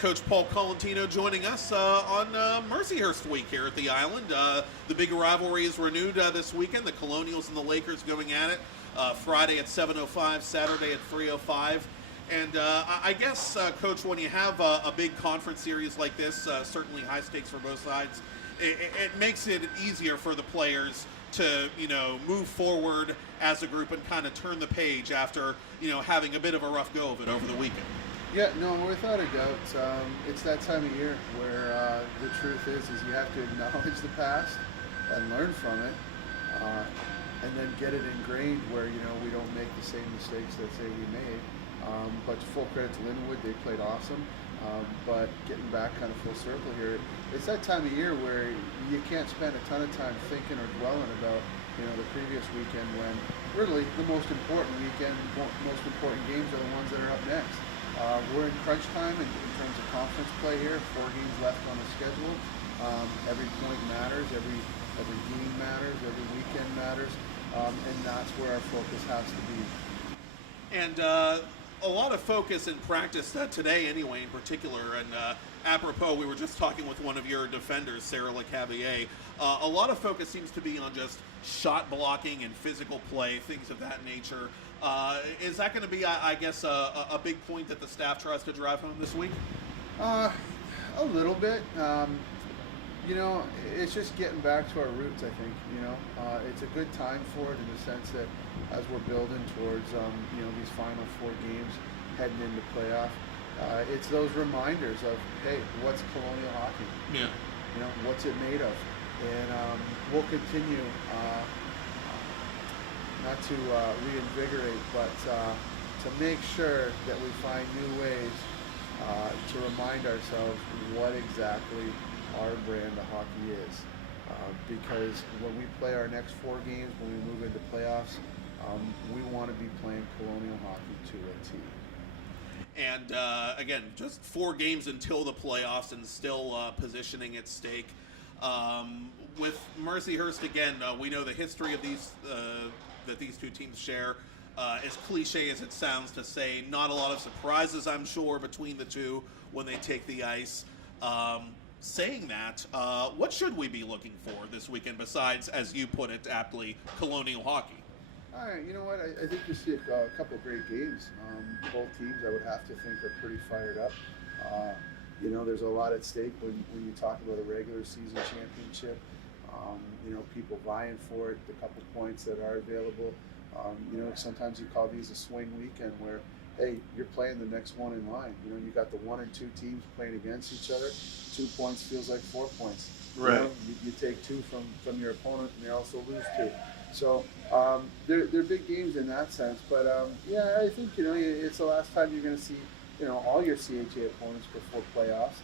Coach Paul Colontino joining us on Mercyhurst Week here at the Island. The big rivalry is renewed this weekend. The Colonials and the Lakers going at it. Friday at 7:05, Saturday at 3:05. And I guess, Coach, when you have a big conference series like this, certainly high stakes for both sides, it makes it easier for the players to, move forward as a group and kind of turn the page after, having a bit of a rough go of it over the weekend. Yeah, no, without a doubt. It's that time of year where the truth is you have to acknowledge the past and learn from it, and then get it ingrained where, we don't make the same mistakes that say we made. But full credit to Lindenwood, they played awesome. But getting back kind of full circle here, it's that time of year where you can't spend a ton of time thinking or dwelling about, the previous weekend, when really the most important games are the ones that are up next. We're in crunch time in terms of conference play here. 4 games left on the schedule. Every point matters. Every game matters. Every weekend matters. And that's where our focus has to be. And a lot of focus in practice today anyway in particular. And apropos, we were just talking with one of your defenders, Sarah LeCavier. A lot of focus seems to be on just shot blocking and physical play, things of that nature. Is that going to be, I guess, a big point that the staff tries to drive home this week? A little bit. It's just getting back to our roots, I think. It's a good time for it in the sense that as we're building towards, these final 4 games heading into playoff, it's those reminders of, hey, what's Colonial Hockey? Yeah. What's it made of? And we'll continue, not to reinvigorate, but to make sure that we find new ways to remind ourselves what exactly our brand of hockey is. Because when we play our next 4 games, when we move into playoffs, we want to be playing Colonial Hockey to a T. And again, just 4 games until the playoffs and still positioning at stake. With Mercyhurst, again, we know the history of these that these two teams share. As cliche as it sounds to say, not a lot of surprises, I'm sure, between the two when they take the ice. Saying that, what should we be looking for this weekend besides, as you put it aptly, Colonial Hockey? All right, you know what? I think we see a couple of great games. Both teams, I would have to think, are pretty fired up. There's a lot at stake when you talk about a regular season championship. People vying for it, the couple points that are available. Sometimes you call these a swing weekend where, hey, you're playing the next one in line. You got the 1 and 2 teams playing against each other. 2 points feels like 4 points. Right. You take 2 from your opponent, and you also lose 2. So they're big games in that sense. But I think it's the last time you're going to see all your CHA opponents before playoffs.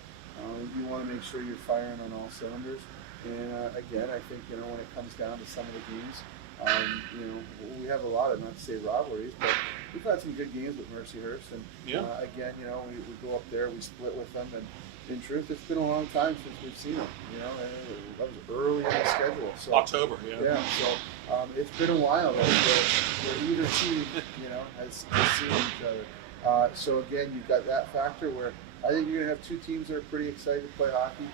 You want to make sure you're firing on all cylinders. And again, I think when it comes down to some of the games, we have a lot of, not to say rivalries, but we've had some good games with Mercyhurst. And again, we go up there, we split with them, and in truth, it's been a long time since we've seen them. That was early in the schedule. So, October, yeah. So it's been a while where either team, has seen each other. So again, you've got that factor where I think you're gonna have 2 teams that are pretty excited to play hockey.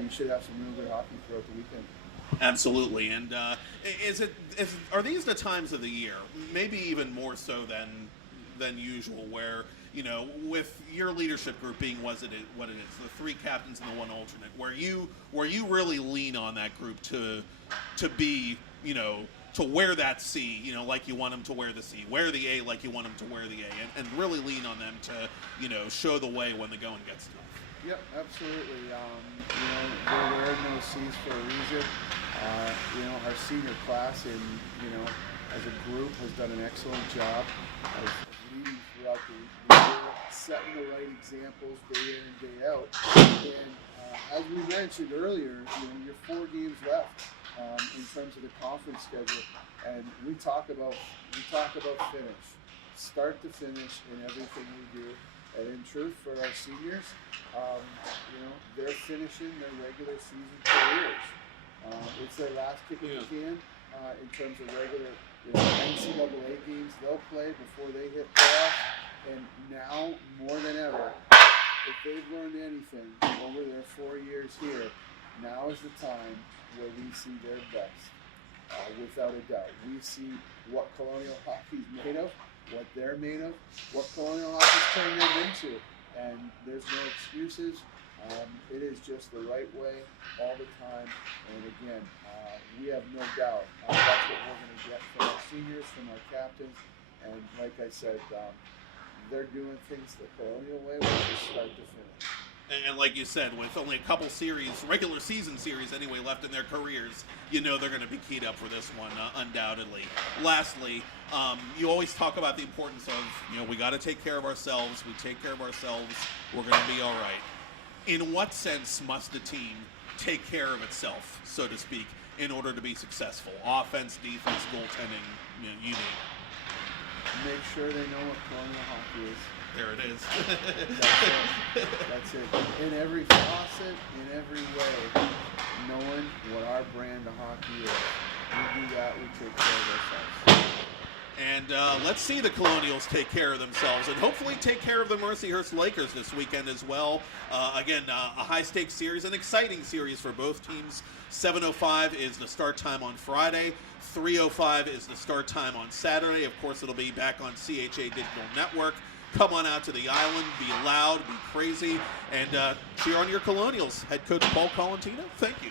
You should have some real good hockey throughout the weekend. Absolutely. And are these the times of the year, maybe even more so than usual, where with your leadership group being what it is, the 3 captains and the 1 alternate, where you really lean on that group to be to wear that C, like you want them to wear the C, wear the A like you want them to wear the A, and really lean on them to show the way when the going gets tough. Yep, absolutely. They're wearing those C's for a reason. Our senior class as a group has done an excellent job of leading throughout the year, setting the right examples day in and day out. And as we mentioned earlier, you're 4 games left in terms of the conference schedule, and we talk about finish, start to finish in everything we do. And in truth, for our seniors, they're finishing their regular season careers. It's their last kick in the can in terms of regular NCAA games they'll play before they hit playoffs. And now, more than ever, if they've learned anything, anything over their 4 years here, now is the time where we see their best. Without a doubt, we see what Colonial Hockey is made of, what they're made of, what Colonial Hockey's turned them into, and there's no excuses. It is just the right way all the time, and again, we have no doubt that's what we're going to get from our seniors, from our captains, and like I said, they're doing things the Colonial way, which is start to finish. And like you said, with only a couple series, regular season series anyway, left in their careers, you know they're going to be keyed up for this one, undoubtedly. Lastly, you always talk about the importance of, we got to take care of ourselves. We take care of ourselves, we're going to be all right. In what sense must a team take care of itself, so to speak, in order to be successful? Offense, defense, goaltending, you name it. Make sure they know what Colonial Hockey is. There it is. That's it. In every facet, in every way, knowing what our brand of hockey is. We do that, we take care of ourselves. And let's see the Colonials take care of themselves and hopefully take care of the Mercyhurst Lakers this weekend as well. Again, a high-stakes series, an exciting series for both teams. 7:05 is the start time on Friday. 3:05 is the start time on Saturday. Of course, it'll be back on CHA Digital Network. Come on out to the island, be loud, be crazy, and cheer on your Colonials. Head coach Paul Colontino, thank you.